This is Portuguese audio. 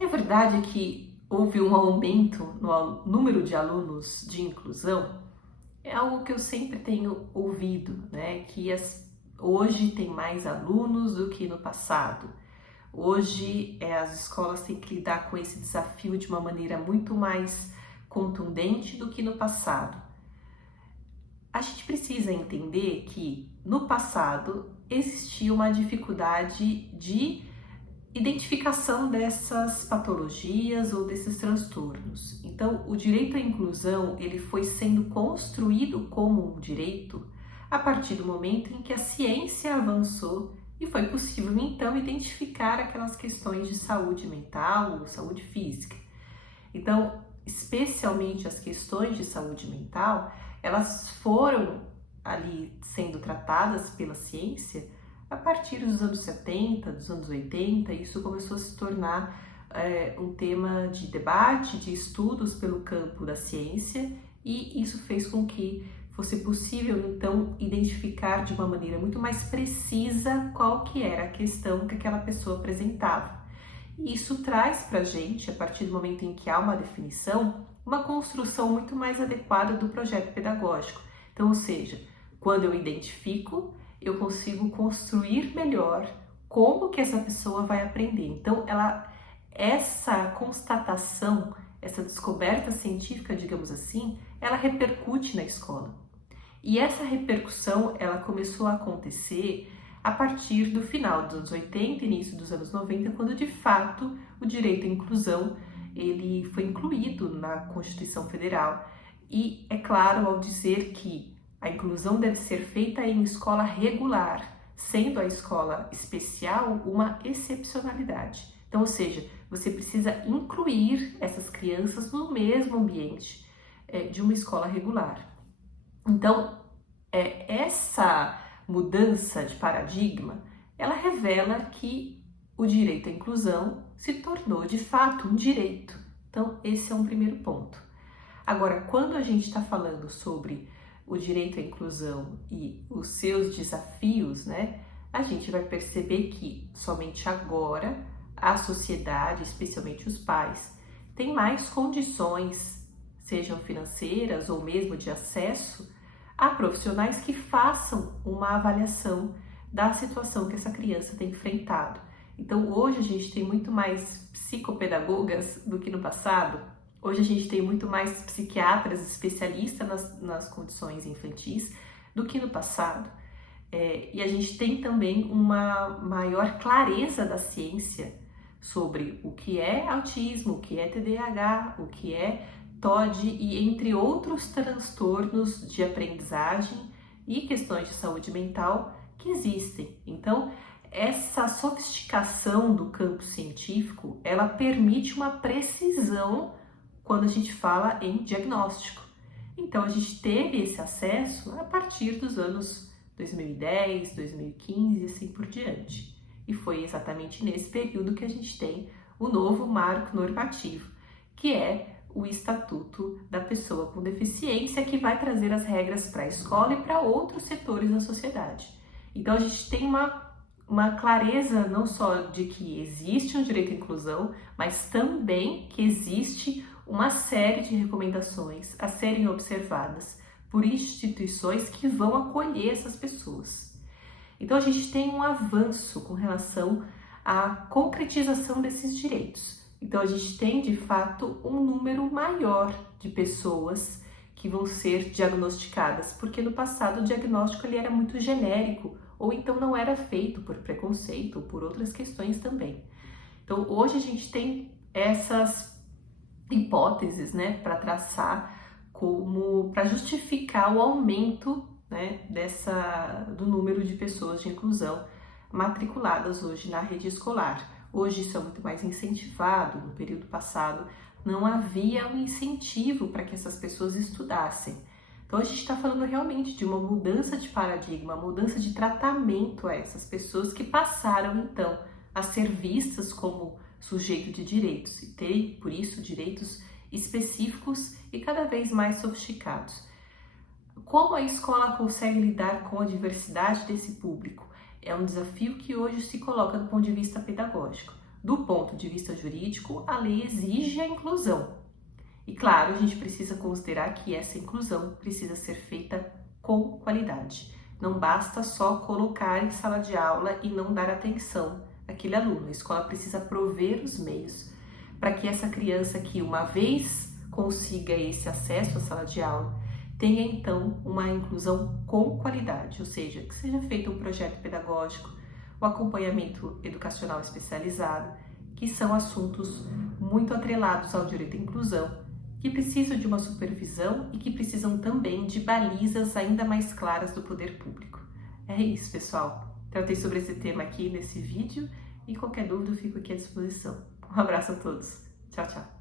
É verdade que houve um aumento no número de alunos de inclusão? É algo que eu sempre tenho ouvido, né? Hoje tem mais alunos do que no passado. Hoje as escolas têm que lidar com esse desafio de uma maneira muito mais contundente do que no passado. A gente precisa entender que no passado existia uma dificuldade de identificação dessas patologias ou desses transtornos. Então, o direito à inclusão, ele foi sendo construído como um direito a partir do momento em que a ciência avançou e foi possível então identificar aquelas questões de saúde mental ou saúde física. Então, especialmente as questões de saúde mental, elas foram ali sendo tratadas pela ciência a partir dos anos 70, dos anos 80, isso começou a se tornar um tema de debate, de estudos pelo campo da ciência, e isso fez com que fosse possível, então, identificar de uma maneira muito mais precisa qual que era a questão que aquela pessoa apresentava. E isso traz para a gente, a partir do momento em que há uma definição, uma construção muito mais adequada do projeto pedagógico. Então, ou seja, quando eu identifico, eu consigo construir melhor como que essa pessoa vai aprender. Então, essa constatação, essa descoberta científica, digamos assim, ela repercute na escola. E essa repercussão, ela começou a acontecer a partir do final dos anos 80, início dos anos 90, quando de fato o direito à inclusão ele foi incluído na Constituição Federal. E é claro ao dizer que a inclusão deve ser feita em escola regular, sendo a escola especial uma excepcionalidade. Então, ou seja, você precisa incluir essas crianças no mesmo ambiente de uma escola regular. Então, essa mudança de paradigma, ela revela que o direito à inclusão se tornou de fato um direito. Então, esse é um primeiro ponto. Agora, quando a gente está falando sobre o direito à inclusão e os seus desafios, né, a gente vai perceber que somente agora a sociedade, especialmente os pais, tem mais condições, sejam financeiras ou mesmo de acesso, a profissionais que façam uma avaliação da situação que essa criança tem enfrentado. Então, hoje a gente tem muito mais psicopedagogas do que no passado. Hoje a gente tem muito mais psiquiatras especialistas nas condições infantis do que no passado. E a gente tem também uma maior clareza da ciência sobre o que é autismo, o que é TDAH, o que é TOD e entre outros transtornos de aprendizagem e questões de saúde mental que existem. Então, essa sofisticação do campo científico, ela permite uma precisão quando a gente fala em diagnóstico. Então, a gente teve esse acesso a partir dos anos 2010, 2015 e assim por diante. E foi exatamente nesse período que a gente tem o novo marco normativo, que é o Estatuto da Pessoa com Deficiência, que vai trazer as regras para a escola e para outros setores da sociedade. Então, a gente tem uma clareza não só de que existe um direito à inclusão, mas também que existe uma série de recomendações a serem observadas por instituições que vão acolher essas pessoas. Então, a gente tem um avanço com relação à concretização desses direitos. Então, a gente tem, de fato, um número maior de pessoas que vão ser diagnosticadas, porque no passado o diagnóstico ele era muito genérico, ou então não era feito por preconceito ou por outras questões também. Então, hoje a gente tem essas hipóteses, né, para traçar para justificar o aumento, né, do número de pessoas de inclusão matriculadas hoje na rede escolar. Hoje isso é muito mais incentivado, no período passado não havia um incentivo para que essas pessoas estudassem. Então a gente está falando realmente de uma mudança de paradigma, uma mudança de tratamento a essas pessoas que passaram então a ser vistas como sujeito de direitos e terem, por isso, direitos específicos e cada vez mais sofisticados. Como a escola consegue lidar com a diversidade desse público? É um desafio que hoje se coloca do ponto de vista pedagógico. do ponto de vista jurídico, a lei exige a inclusão. E claro, a gente precisa considerar que essa inclusão precisa ser feita com qualidade. Não basta só colocar em sala de aula e não dar atenção àquele aluno. A escola precisa prover os meios para que essa criança que uma vez consiga esse acesso à sala de aula, tenha então uma inclusão com qualidade, ou seja, que seja feito um projeto pedagógico, o acompanhamento educacional especializado, que são assuntos muito atrelados ao direito à inclusão, que precisam de uma supervisão e que precisam também de balizas ainda mais claras do poder público. É isso, pessoal. Tratei sobre esse tema aqui nesse vídeo e qualquer dúvida eu fico aqui à disposição. Um abraço a todos. Tchau, tchau.